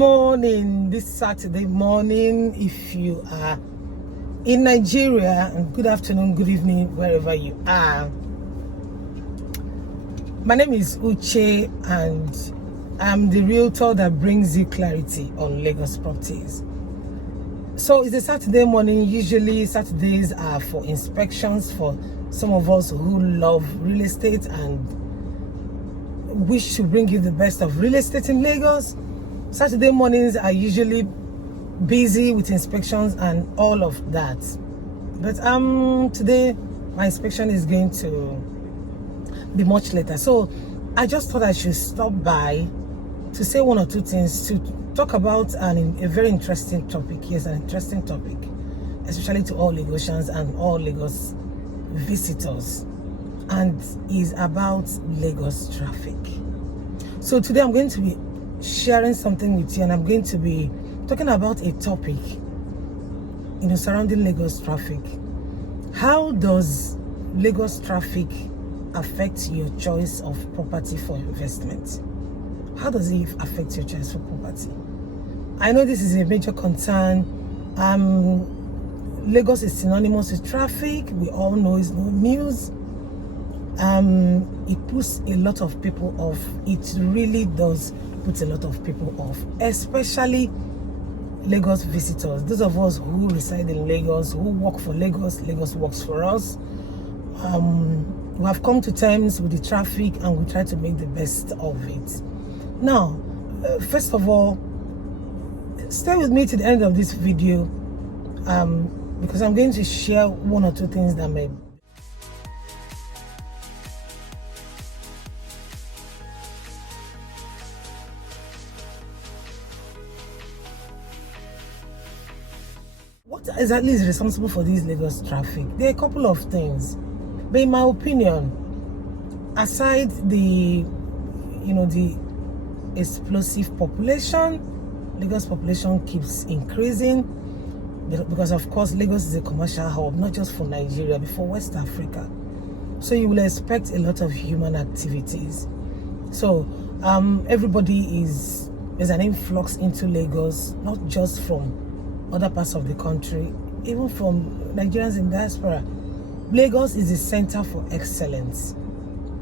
morning, this Saturday morning, if you are in Nigeria, and good afternoon, good evening, wherever you are. My name is Uche, and I'm the realtor that brings you clarity on Lagos properties. So it's a Saturday morning. Usually Saturdays are for inspections for some of us who love real estate and wish to bring you the best of real estate in Lagos. Saturday mornings are usually busy with inspections and all of that. But today my inspection is going to be much later. So I just thought I should stop by to say one or two things, to talk about a very interesting topic. Yes, an interesting topic, especially to all Lagosians and all Lagos visitors, and is about Lagos traffic. So today I'm going to be sharing something with you, and I'm going to be talking about a topic, surrounding Lagos traffic. How does Lagos traffic affect your choice of property for investment? How does it affect your choice for property? I know this is a major concern. Lagos is synonymous with traffic. We all know it's no news. It puts a lot of people off. It really does put a lot of people off, especially Lagos visitors. Those of us who reside in Lagos, who work for Lagos, Lagos works for us. We have come to terms with the traffic, and we try to make the best of it. Now, first of all, stay with me to the end of this video, because I'm going to share one or two things that may what exactly is responsible for this Lagos traffic. There are a couple of things, but in my opinion, aside the explosive population, Lagos population keeps increasing because of course Lagos is a commercial hub, not just for Nigeria but for West Africa. So you will expect a lot of human activities. So there's an influx into Lagos, not just from other parts of the country, even from Nigerians in diaspora. Lagos is a center for excellence.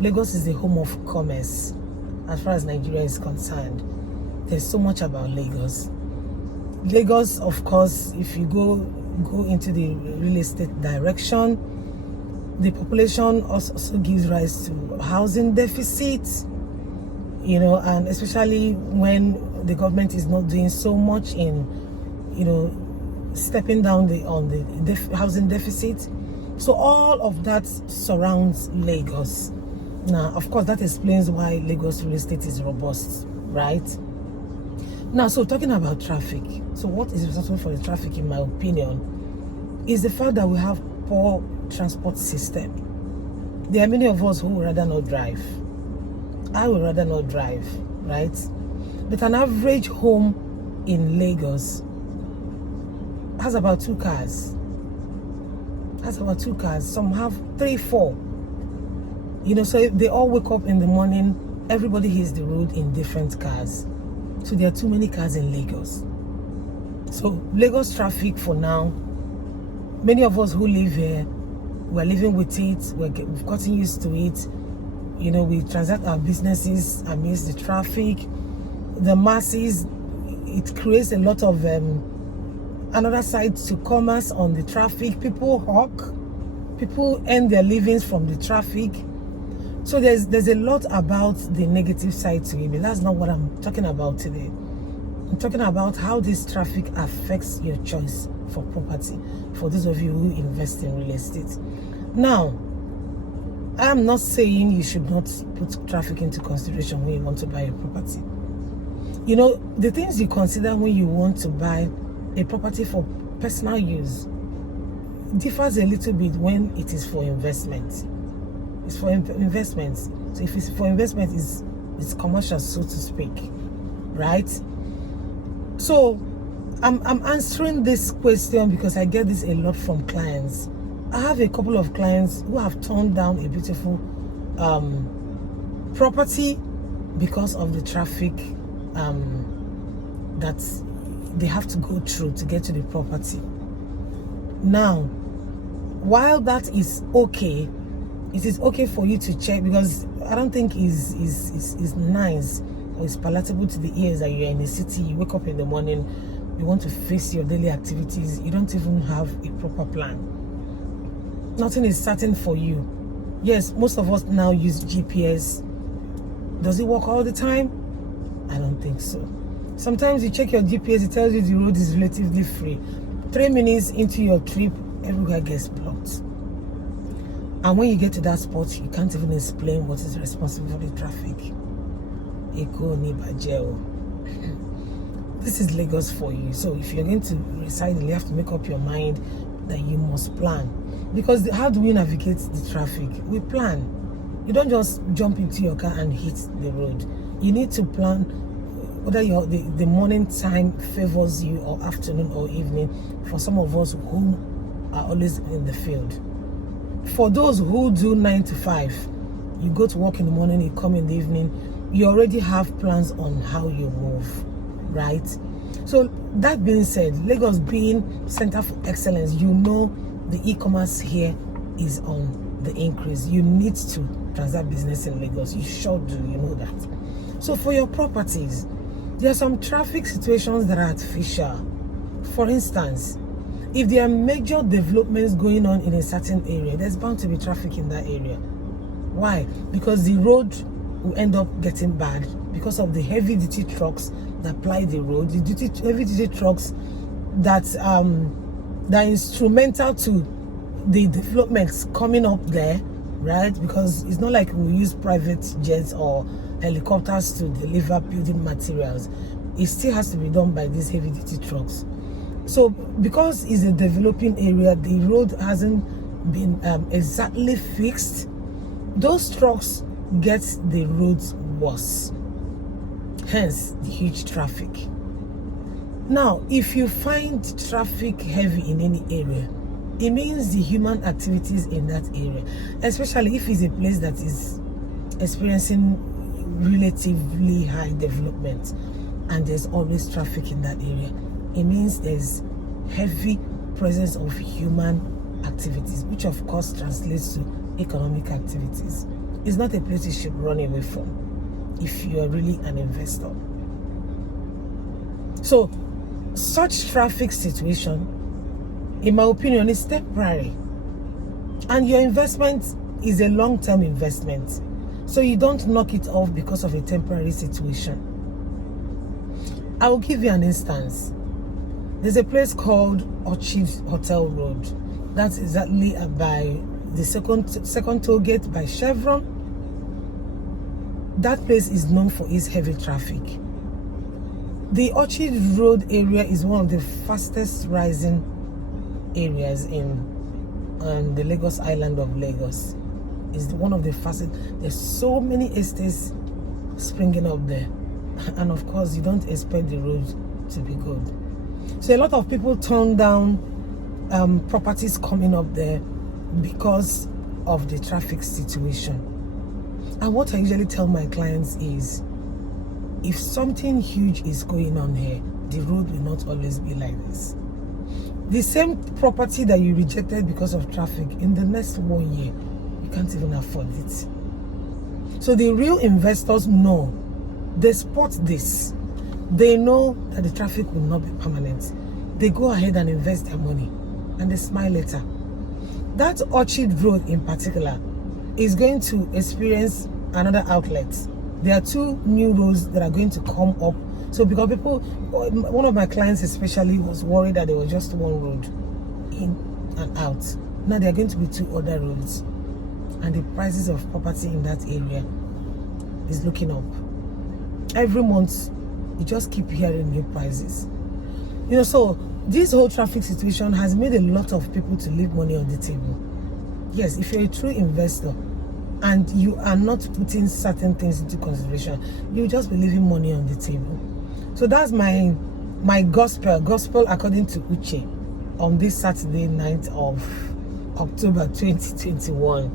Lagos is the home of commerce as far as Nigeria is concerned. There's so much about Lagos. Lagos, of course, if you go into the real estate direction, the population also gives rise to housing deficits, and especially when the government is not doing so much in stepping down on the housing deficit. So all of that surrounds Lagos. Now, of course, that explains why Lagos real estate is robust, right? Now, so talking about traffic. So what is responsible for the traffic, in my opinion, is the fact that we have poor transport system. There are many of us who would rather not drive. I would rather not drive, right? But an average home in Lagos has about two cars. Some have 3, 4. So they all wake up in the morning, everybody hits the road in different cars. So there are too many cars in Lagos. So Lagos traffic for now, many of us who live here, we're living with it, we've gotten used to it. We transact our businesses amidst the traffic. The masses, it creates a lot of another side to commerce on the traffic. People hawk, people earn their livings from the traffic. So there's a lot about the negative side to it, but that's not what I'm talking about today. I'm talking about how this traffic affects your choice for property, for those of you who invest in real estate. Now, I'm not saying you should not put traffic into consideration when you want to buy a property. The things you consider when you want to buy a property for personal use differs a little bit when it is for investment. It's for investment. So if it's for investment, it's commercial, so to speak, right? So I'm answering this question because I get this a lot from clients. I have a couple of clients who have turned down a beautiful property because of the traffic that they have to go through to get to the property. Now, while that is okay, it is okay for you to check, because I don't think is nice or it's palatable to the ears that you're in a city, you wake up in the morning, you want to face your daily activities, you don't even have a proper plan. Nothing is certain for you. Yes, most of us now use GPS. Does it work all the time? I don't think so. Sometimes you check your GPS, it tells you the road is relatively free. 3 minutes into your trip, everywhere gets blocked. And when you get to that spot, you can't even explain what is responsible for the traffic. This is Lagos for you. So if you're going to reside, you have to make up your mind that you must plan. Because how do we navigate the traffic? We plan. You don't just jump into your car and hit the road. You need to plan whether the morning time favors you, or afternoon or evening, for some of us who are always in the field. For those who do 9 to 5, you go to work in the morning, you come in the evening, you already have plans on how you move, right? So that being said, Lagos being center for excellence, you know the e-commerce here is on the increase. You need to transact business in Lagos. You sure do, you know that. So for your properties, there are some traffic situations that are artificial. For instance, if there are major developments going on in a certain area, there's bound to be traffic in that area. Why? Because the road will end up getting bad because of the heavy-duty trucks that ply the road, the heavy-duty trucks that are instrumental to the developments coming up there, right? Because it's not like we use private jets or helicopters to deliver building materials. It still has to be done by these heavy-duty trucks. So because it's a developing area, the road hasn't been exactly fixed. Those trucks get the roads worse. Hence the huge traffic. Now, if you find traffic heavy in any area, it means the human activities in that area, especially if it's a place that is experiencing relatively high development and there's always traffic in that area, it means there's heavy presence of human activities, which of course translates to economic activities. It's not a place you should run away from if you are really an investor. So such traffic situation, in my opinion, is temporary, and your investment is a long-term investment, so you don't knock it off because of a temporary situation. I will give you an instance. There's a place called Uche Hotel Road. That's exactly by the second toll gate by Chevron. That place is known for its heavy traffic. The Uche Road area is one of the fastest rising areas in the Lagos island of Lagos. It's one of the fastest. There's so many estates springing up there, and of course you don't expect the road to be good. So a lot of people turn down properties coming up there because of the traffic situation. And what I usually tell my clients is, if something huge is going on here, the road will not always be like this. The same property that you rejected because of traffic, in the next 1 year, you can't even afford it. So the real investors know, they spot this. They know that the traffic will not be permanent. They go ahead and invest their money, and they smile later. That Uche Road in particular is going to experience another outlet. There are 2 new roads that are going to come up. So because people, one of my clients especially was worried that there was just one road in and out. Now there are going to be 2 other roads, and the prices of property in that area is looking up. Every month, you just keep hearing new prices. You know, so this whole traffic situation has made a lot of people to leave money on the table. Yes, if you're a true investor and you are not putting certain things into consideration, you just be leaving money on the table. So that's my gospel according to Uche on this Saturday, 9th of October 2021.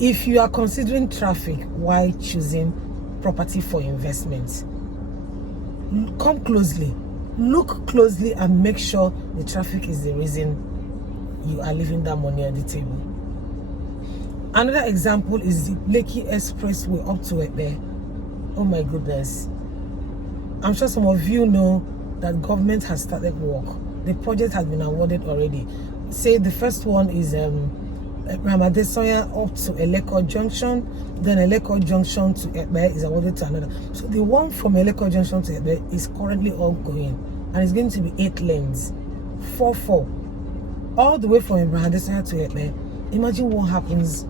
If you are considering traffic while choosing property for investment, come closely, look closely, and make sure the traffic is the reason you are leaving that money on the table. Another example is the Lekki Expressway up to Ekpe. Oh my goodness. I'm sure some of you know that government has started work. The project has been awarded already. Say the first one is Ramadesoya up to Eleko Junction, then Eleko Junction to Ekpe is awarded to another. So the one from Eleko Junction to Ekpe is currently ongoing, and it's going to be 8 lanes, 4 all the way from Ramadesoya to Ekpe. Imagine what happens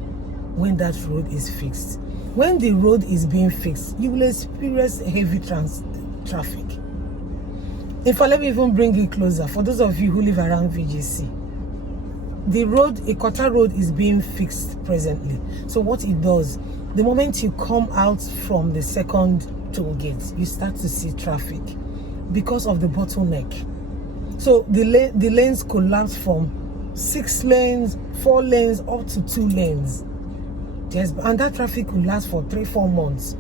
when that road is fixed. When the road is being fixed, you will experience heavy traffic. In fact, let me even bring it closer. For those of you who live around VGC, the road, Ikota Road, is being fixed presently. So what it does, the moment you come out from the second toll gate, you start to see traffic because of the bottleneck. So the lanes collapse from 6 lanes, 4 lanes, up to 2 lanes. Yes, and that traffic will last for 3-4 months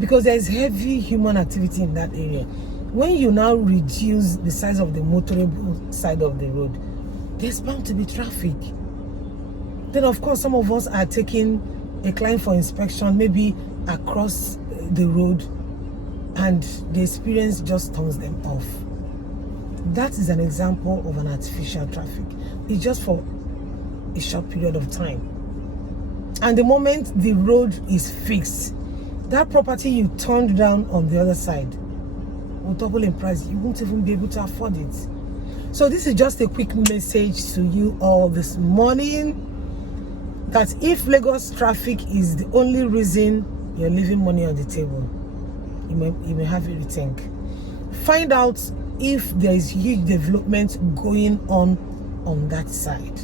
because there is heavy human activity in that area. When you now reduce the size of the motorable side of the road, there's bound to be traffic. Then of course some of us are taking a client for inspection, maybe across the road, and the experience just turns them off. That is an example of an artificial traffic. It's just for a short period of time. And the moment the road is fixed, that property you turned down on the other side will double in price. You won't even be able to afford it. So this is just a quick message to you all this morning, that if Lagos traffic is the only reason you're leaving money on the table, you may have to rethink. Find out if there is huge development going on that side.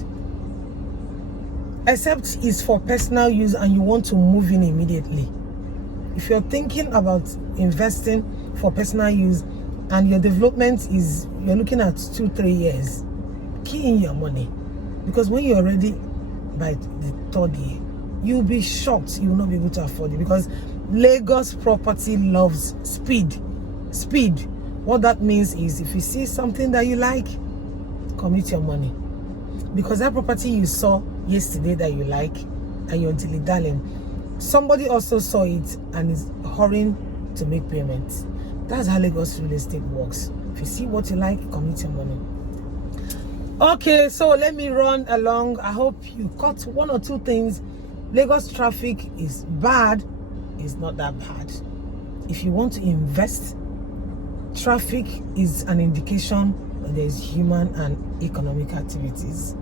Except it's for personal use and you want to move in immediately. If you're thinking about investing for personal use and your development is, you're looking at 2-3 years, key in your money. Because when you're ready by the 3rd year, you'll be shocked you will not be able to afford it, because Lagos property loves speed. What that means is, if you see something that you like, commit your money. Because that property you saw yesterday that you like and you're dilly-dallying, somebody also saw it and is hurrying to make payments. That's how Lagos real estate works. If you see what you like, commit your money. Okay, so let me run along. I hope you caught 1 or 2 things. Lagos traffic is bad. It's not that bad. If you want to invest, traffic is an indication that there is human and economic activities.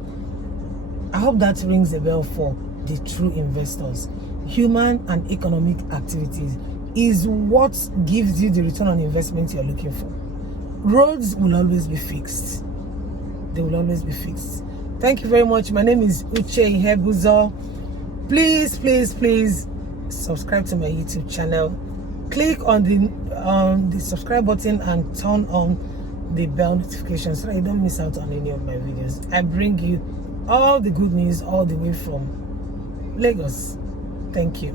I hope that rings a bell for the true investors. Human and economic activities is what gives you the return on investment you're looking for. Roads will always be fixed. They will always be fixed. Thank you very much. My name is Uche Hebuzo. Please subscribe to my YouTube channel. Click on the subscribe button and turn on the bell notification so that you don't miss out on any of my videos. I bring you all the good news all the way from Lagos. Thank you.